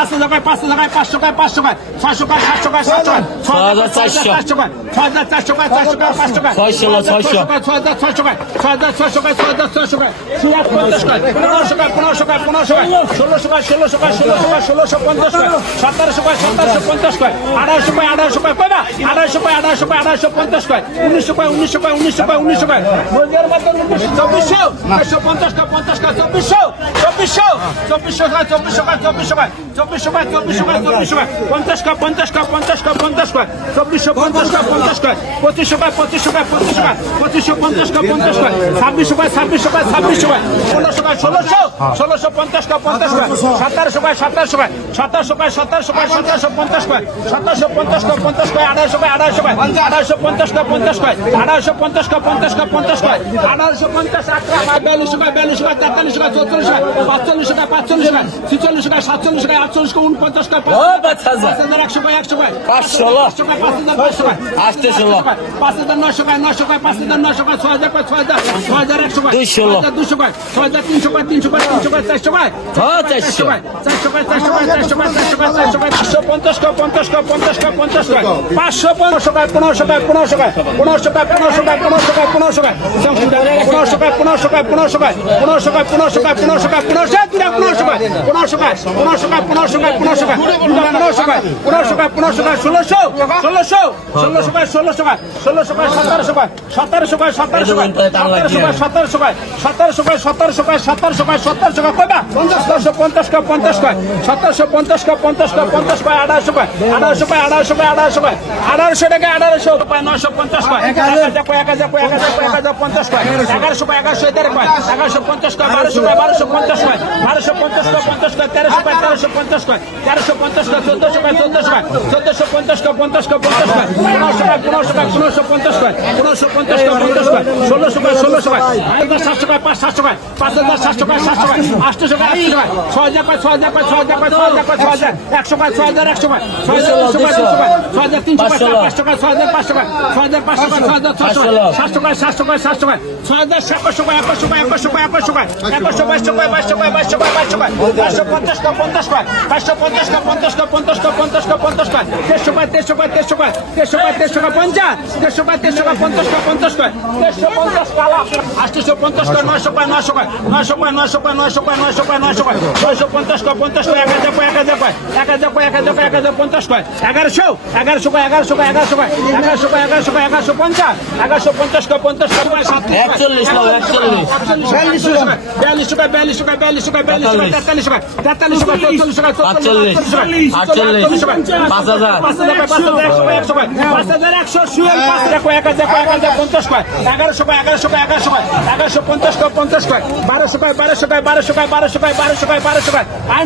পাঁচ হাজার টাকায় পাঁচ হাজার টাকায় পাঁচশো টাকায় পাঁচশো টাকায় ছয়শো টাকায় সাতশো টাকায় সাতশো টাকায় ছয় হাজার চারশো টাকায় চারশো টাকায় পাঁচশো টাকায় ছয়শো টাকায় ছয় হাজার ছয়শো টাকায় ছয় হাজার ছয়শো টাকায় ছয় হাজার ছয়শো টাকায় সুরাজ পঞ্চাশ টাকায় পনেরোশো টাকায় পনেরোশো টাকায় পনেরোশো টাকায় ষোলোশো টাকায় ষোলোশো টাকায় ষোলোশো টাকায় ষোলোশো পঞ্চাশ টাকায় সতেরোশো টাকায় সতেরোশো পঞ্চাশ টাকায় আড়াইশো পায় আড়াইশো টাকায় কয় না? আড়াইশো পায় আড়াইশো টাকায় আড়াইশো পঞ্চাশ টাকায় উনিশশো পায় উনিশশো টাকায় উনিশশো টাকায় উনিশশো টাকায় চব্বিশশো? একশো পঞ্চাশটা পঞ্চাশটা চব্বিশশো? চব্বিশশো? চব্বিশশো খায় চব্বিশশো খায় চব্বিশশো খায় চব্বিশশো খায় চব্বিশশো খায় চব্বিশশো খায় পঞ্চাশটা পঞ্চাশটা পঞ্চাশটা পঞ্চাশ খায় চব্বিশশো পঞ্চাশটা পঞ্চাশ খায় পঁচিশশো খায় পঁচিশশো খায় পঁচিশশো খায় পঁচিশশো পঞ্চাশটা পঞ্চাশ খায় ছাব্বিশশো খায় ছাব্বিশশো খায় ছাব্বিশশো খায় ষোলোশো খায় ষোলোশো। হ্যাঁ। ষোলোশো পঞ্চাশ টাকা পঞ্চাশ টাকা পায় সতেরোশো পায় সতেরোশো পায় সতেরোশো পঞ্চাশ পায় সতেরোশো পঞ্চাশ পঞ্চাশ পায় আড়াইশো পায় আড়াইশো পঞ্চাশ টাকা পঞ্চাশ পায় আড়াইশো পঞ্চাশ পঞ্চাশ পঞ্চাশ পায় আড়াইশো পঞ্চাশ আটটা পায় বিয়াল্লিশ টাকা বিয়াল্লিশ টাকা তেতাল্লিশ টাকা চৌচল্লিশ টাকা পাঁচচল্লিশ টাকা পাঁচচল্লিশ টাকা ছিচল্লিশ একশো পায় একশো পায় পাঁচশো পাঁচশো পায় পাঁচ হাজার পাঁচশো পায় আসতে ষোলো পাঁচ হাজার নশো পায় নশো পায় পাঁচ ছয় হাজার পায় ছয় হাজার ছয় হাজার একশো পায় দুশো পায় ছয় হাজার তিনশো পায় তিনশো পায় হ্যাঁ, ষোলোশো ষোলোশো ষোলোশো ষোলোশো ষোলোশো সতেরোশো সতেরোশো সতেরোশো সতেরোশো সতেরোশো সতেরোশো সতেরোশো সতেরোশো সতেরোশো কয় কয়বা সতেরোশো পঞ্চাশ কয় পঞ্চাশ কয় সতেরোশো পঞ্চাশ কয় পঞ্চাশ কয় পঞ্চাশ কয় আড়াইশো কয় আড়াইশো কয় আড়াইশো কয় আড়াইশো কয় আড়াইশো টাকা আড়াইশো কয় নশো পঞ্চাশ কয় এক হাজার কয় এক হাজার কয় এক হাজার কয় এক হাজার পঞ্চাশ কয় এগারোশো কয় এগারোশো এগারো কয় এগারোশো পঞ্চাশ কয় বারোশো কয় বারোশো পঞ্চাশ কয় বারোশো পঞ্চাশ কয় পঞ্চাশ কয় তেরোশো কয় তেরোশো পঞ্চাশ কয় তেরোশো পঞ্চাশ কয় চোদ্দশো কয় চোদ্দশো কয় চোদ্দশো পঞ্চাশ কয় পঞ্চাশ কয় পঞ্চাশ কয় পনেরোশো কয় পনেরোশো কয় পনেরোশো পঞ্চাশ কয় পনেরোশো পঞ্চাশ কয় পঞ্চাশ কয় ষোলোশো কয় ষোলোশো কয় হাজার সাতশো কয় পাঁচ সাতশো কয় পাঁচ হাজার সাতশো কয় সাতশো আটশো টাকা ছয় হাজার পাঁচ ছয় হাজার পাঁচ ছয় হাজার পাঁচ ছয় হাজার পাঁচ ছয় হাজার একশো পাঁচ ছয় হাজার একশো পাঁচ ছয় হাজার দুশো পাঁচ দুশো পাঁচ ছয় হাজার তিনশো পাঁচ পাঁচ টাকা ছয় হাজার পাঁচ টাকা হাজার পাঁচ টাকা ছয় হাজার ছশো সাতশো টাকা সাতশো টাকা সাতশো টাকা ছয় হাজার সাতশো একশো টাকা একশো একশো টাকা একশো বাইশ টাকা বাইশ টাকা বাইশ টাকা বাইশ টাকা বাইশশো পঞ্চাশ টাকা পঞ্চাশ টাকা বাইশশো পঞ্চাশ টাকা পঞ্চাশ টাকা পঞ্চাশ টাকা পঞ্চাশ টাকা পঞ্চাশ টাকা দেড়শো পঞ্চাশ দেড়শো পাঁচ দেড়শো টাকা পঞ্চাশ টাকা পঞ্চাশ পঞ্চাশ টাকা আটশোশো পঞ্চাশ টাকা নশো পাঁচ নশো পাঁচ নশো পাঁচ নশো পাঁচ নয়শো কয় নয়শো কয় নয়শো কয় নয়শো পঞ্চাশ কয় পঞ্চাশ কয় এক হাজার কয় এক হাজার কয় এক হাজার কয় এক হাজার কয় এক হাজার পঞ্চাশ কয় এগারোশো এগারোশো কয় এগারোশো কয় এগারোশো কয় এগারোশো কয় এগারোশো কয় এগারোশো পঞ্চাশ এগারোশো পঞ্চাশ কয় পঞ্চাশ কয় একচল্লিশ একচল্লিশ। বিয়াল্লিশ কয় বিয়াল্লিশ কয় বিয়াল্লিশ কয় বিয়াল্লিশ তেতাল্লিশ কয় তেতাল্লিশ কয় চৌচল্লিশ কয় আটচল্লিশ, আটচল্লিশ, পাঁচ হাজার। পাঁচ হাজার একশো শুয়ে পাঁচ হাজার কয় এক হাজার কয় এক হাজার পঞ্চাশ কয় এগারোশো কয় এগারোশো কয় এগারোশো কয় এগারোশো পঞ্চাশ কয় পঞ্চাশ কয় বারোশো কয় বারোশো কয় শুকায় বারো শুকায় বারো শুকায় বারো শুকায় বারো শুকায় আর